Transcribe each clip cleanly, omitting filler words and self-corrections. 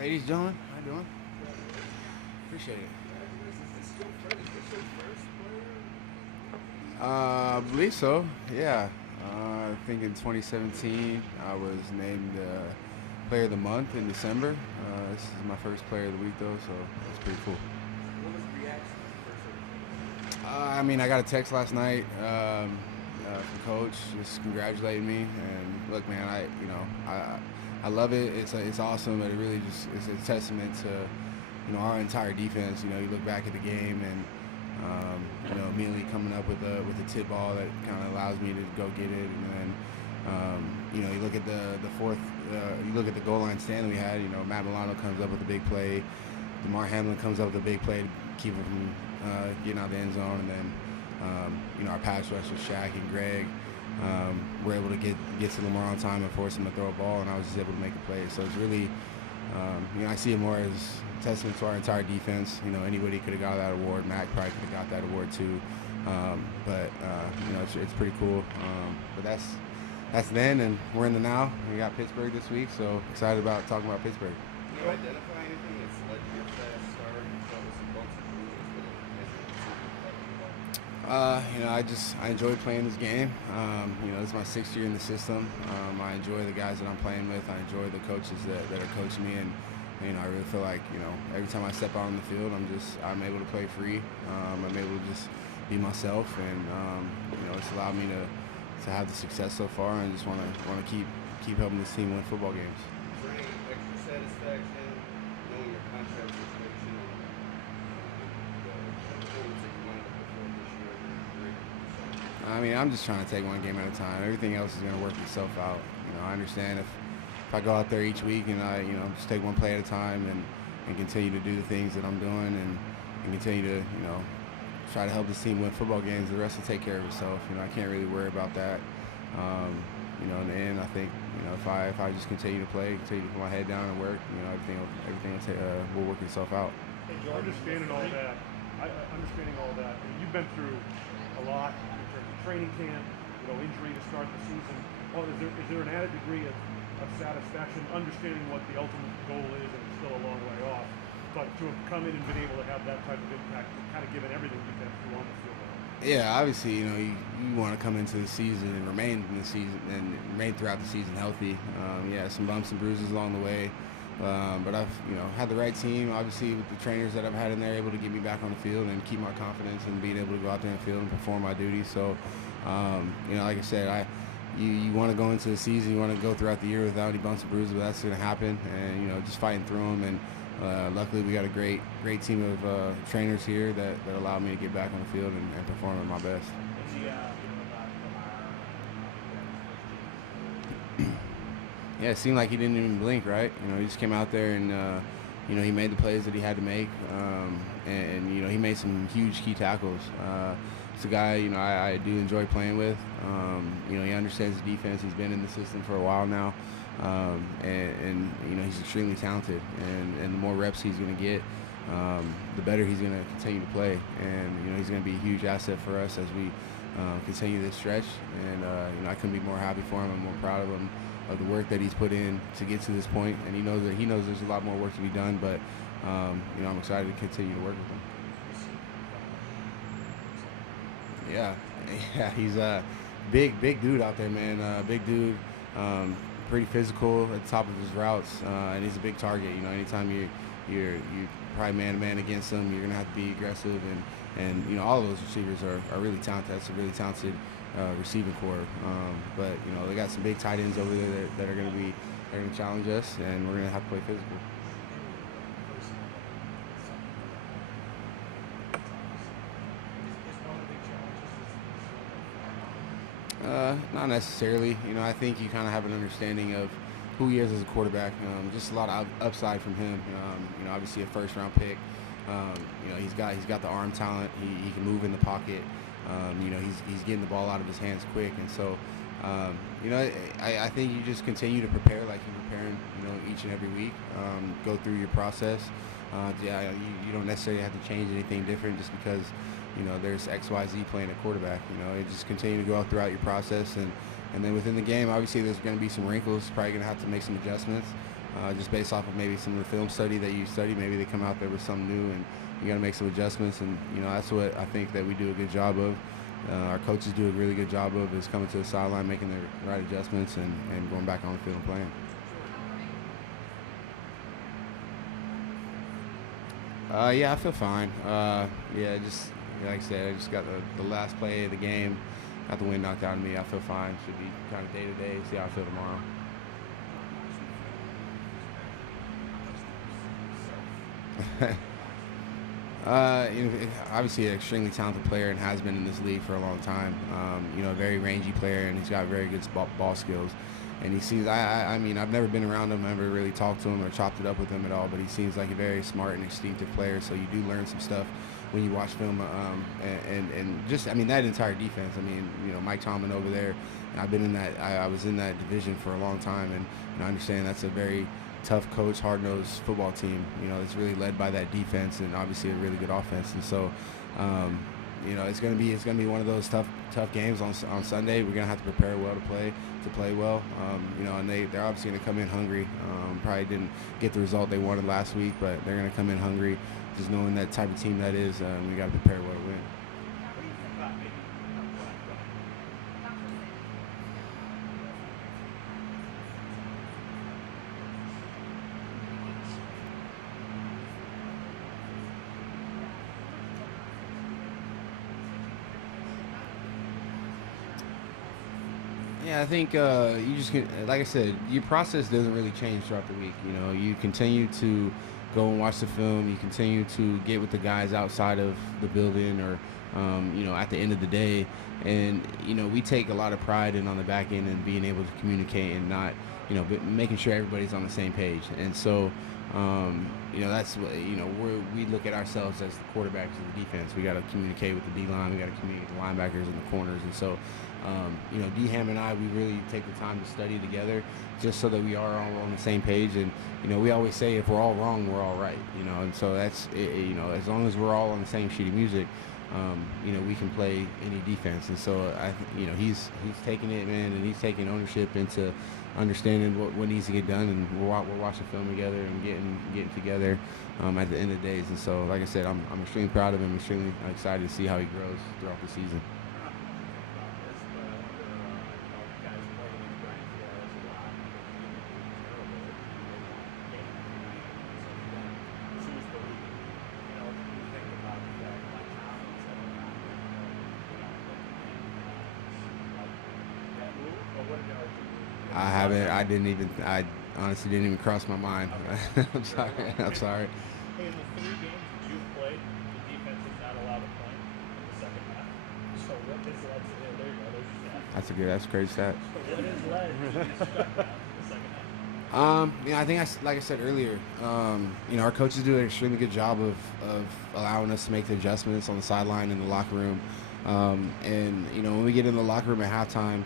Ladies, gentlemen, how you doing? Appreciate it. I believe so. Yeah. I think in 2017 I was named Player of the Month in December. This is my first Player of the Week though, so it's pretty cool. I mean, I got a text last night from Coach just congratulating me. And look, man, I love it. It's awesome, but it really just it's a testament to our entire defense. You look back at the game and immediately coming up with a tip ball that kind of allows me to go get it, and then you look at the fourth, you look at the goal line stand that we had. Matt Milano comes up with a big play. DeMar Hamlin comes up with a big play to keep him from getting out the end zone, and then our pass rush with Shaq and Greg were able to get to Lamar on time and force him to throw a ball, and I was just able to make a play. So it's really, I see it more as a testament to our entire defense. Anybody could have got that award. Mac probably could have got that award too. But it's pretty cool. But that's then, and we're in the now. We got Pittsburgh this week, so excited about talking about Pittsburgh. Do you identify anything that's led to your fast start? You saw some bumps and bruises, I enjoy playing this game. This is my 6th year in the system. I enjoy the guys that I'm playing with. I enjoy the coaches that are coaching me, and I really feel like every time I step out on the field, I'm able to play free. I'm able to just be myself, and it's allowed me to have the success so far, and just want to keep helping this team win football games. is there any extra satisfaction knowing your contract situation and the performance that you wanted to perform this year? I mean, I'm just trying to take one game at a time. Everything else is going to work itself out. I understand if I go out there each week and I just take one play at a time and continue to do the things that I'm doing and continue to try to help this team win football games, the rest will take care of itself. I can't really worry about that. In the end, I think if I just continue to play, continue to put my head down and work, everything will work itself out. Hey, Joe, understanding all that, you've been through a lot in terms of training camp, injury to start the season. Well, is there an added degree of satisfaction, understanding what the ultimate goal is, and it's still a long way off, but to have come in and been able to have that type of impact, kind of given everything you've been through on the field? Yeah, obviously, you want to come into the season and remain in the season and remain throughout the season healthy. Some bumps and bruises along the way, but I've had the right team. Obviously, with the trainers that I've had in there, able to get me back on the field and keep my confidence and being able to go out there in the field and perform my duties. So, like I said, you want to go into the season, you want to go throughout the year without any bumps and bruises, but that's going to happen, and just fighting through them. And luckily, we got a great team of trainers here that allow me to get back on the field and perform at my best. Yeah, it seemed like he didn't even blink, right? He just came out there and he made the plays that he had to make, and he made some huge key tackles. It's a guy I do enjoy playing with. He understands the defense. He's been in the system for a while now, and he's extremely talented. And the more reps he's going to get, the better he's going to continue to play. And he's going to be a huge asset for us as we continue this stretch. And I couldn't be more happy for him. I'm more proud of him, of the work that he's put in to get to this point. And he knows there's a lot more work to be done. But I'm excited to continue to work with him. Yeah, he's a big dude out there, man. Big dude, pretty physical at the top of his routes, and he's a big target. Anytime you're probably man-to-man against him, you're gonna have to be aggressive, and all of those receivers are really talented. That's a really talented receiving core. But they got some big tight ends over there that are gonna challenge us, and we're gonna have to play physical. Not necessarily. I think you kind of have an understanding of who he is as a quarterback. Just a lot of upside from him. Obviously a first-round pick. He's got the arm talent. He can move in the pocket. He's getting the ball out of his hands quick, and so I think you just continue to prepare like you're preparing each and every week. Go through your process. You don't necessarily have to change anything different just because there's XYZ playing at quarterback. You just continue to go out throughout your process, and then within the game, obviously there's going to be some wrinkles. Probably going to have to make some adjustments. just based off of maybe some of the film study that you study. Maybe they come out there with something new, and you got to make some adjustments. And that's what I think that we do a good job of. Our coaches do a really good job of is coming to the sideline, making the right adjustments, and going back on the field and playing. Yeah, I feel fine. Yeah, just like I said, I just got the last play of the game, got the wind knocked out of me. I feel fine. Should be kind of day to day. See how I feel tomorrow. Obviously an extremely talented player and has been in this league for a long time. A very rangy player, and he's got very good ball skills. And he seems, I mean, I've never been around him, never really talked to him or chopped it up with him at all, but he seems like a very smart and instinctive player, so you do learn some stuff when you watch film. And just, I mean, that entire defense, I mean, Mike Tomlin over there, I've been in that, I was in that division for a long time, and I understand that's a very tough coach, hard-nosed football team. It's really led by that defense and obviously a really good offense. And so, it's gonna be one of those tough games on Sunday. We're gonna have to prepare well to play well. And they're obviously gonna come in hungry. Probably didn't get the result they wanted last week, but they're gonna come in hungry. Just knowing that type of team that is, we got to prepare well to win. Yeah, I think you just can, like I said, your process doesn't really change throughout the week. You continue to go and watch the film. You continue to get with the guys outside of the building, or at the end of the day. And we take a lot of pride in on the back end and being able to communicate and not, making sure everybody's on the same page. And so, that's what we look at ourselves as the quarterbacks of the defense. We got to communicate with the D line. We got to communicate with the linebackers and the corners. And so, D-Ham and I, we really take the time to study together just so that we are all on the same page. And, we always say if we're all wrong, we're all right, and so that's, as long as we're all on the same sheet of music, we can play any defense. And so, he's taking it, man, and he's taking ownership into understanding what needs to get done. And we're watching film together and getting together at the end of the days. And so, like I said, I'm extremely proud of him, extremely excited to see how he grows throughout the season. I honestly didn't even cross my mind. I'm sorry. Hey, in the 3 games that you've played, the defense is not allowed to play in the second half. So what is led to there you go, there's your stat. That's a great stat. So what is led to the second half? I think like I said earlier, our coaches do an extremely good job of allowing us to make the adjustments on the sideline in the locker room. And when we get in the locker room at halftime,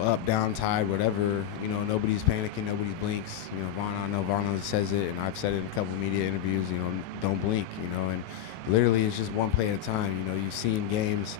up, down, tied, whatever, nobody's panicking, nobody blinks. Vaughn says it, and I've said it in a couple of media interviews, don't blink, and literally it's just one play at a time. You've seen games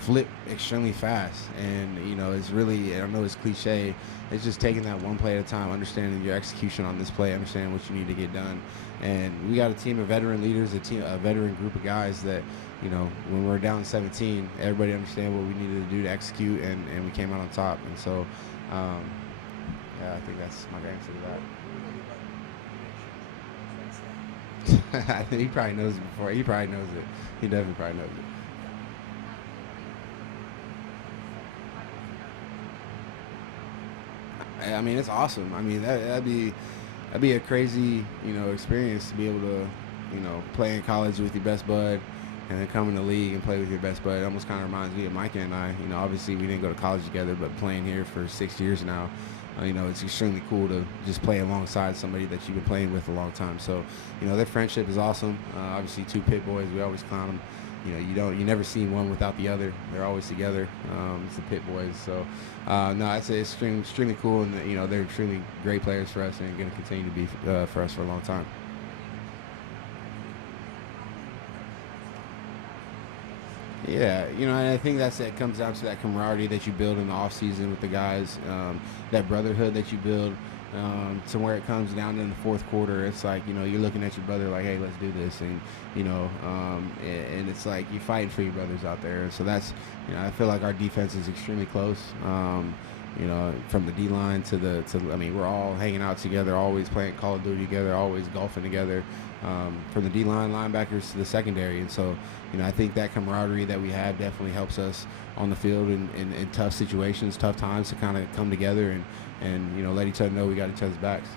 flip extremely fast, and, it's really, I know it's cliche, it's just taking that one play at a time, understanding your execution on this play, understanding what you need to get done. And we got a team of veteran leaders, a veteran group of guys that, when we're down 17, everybody understand what we needed to do to execute, and we came out on top. And so, yeah, I think that's my answer to that. I think he probably knows it before. He probably knows it. He definitely probably knows it. I mean, it's awesome. I mean, that'd be a crazy, experience to be able to, play in college with your best bud, and then come in the league and play with your best bud. It almost kind of reminds me of Micah and I. Obviously we didn't go to college together, but playing here for 6 years now, it's extremely cool to just play alongside somebody that you've been playing with a long time. So, their friendship is awesome. Obviously, 2 pit boys, we always clown them. You never see one without the other. They're always together. It's the pit boys. So, no, it's extremely cool, and they're extremely great players for us, and going to continue to be for us for a long time. Yeah, and I think that comes down to that camaraderie that you build in the off season with the guys, that brotherhood that you build. to where it comes down in the fourth quarter, it's like, you know, you're looking at your brother like, hey, let's do this. And, you know, and it's like you're fighting for your brothers out there. And so that's, you know, I feel like our defense is extremely close. You know, from the D-line to I mean, we're all hanging out together, always playing Call of Duty together, always golfing together, from the D-line, linebackers to the secondary. And so, you know, I think that camaraderie that we have definitely helps us on the field in tough situations, tough times, to kind of come together and, you know, let each other know we got each other's backs.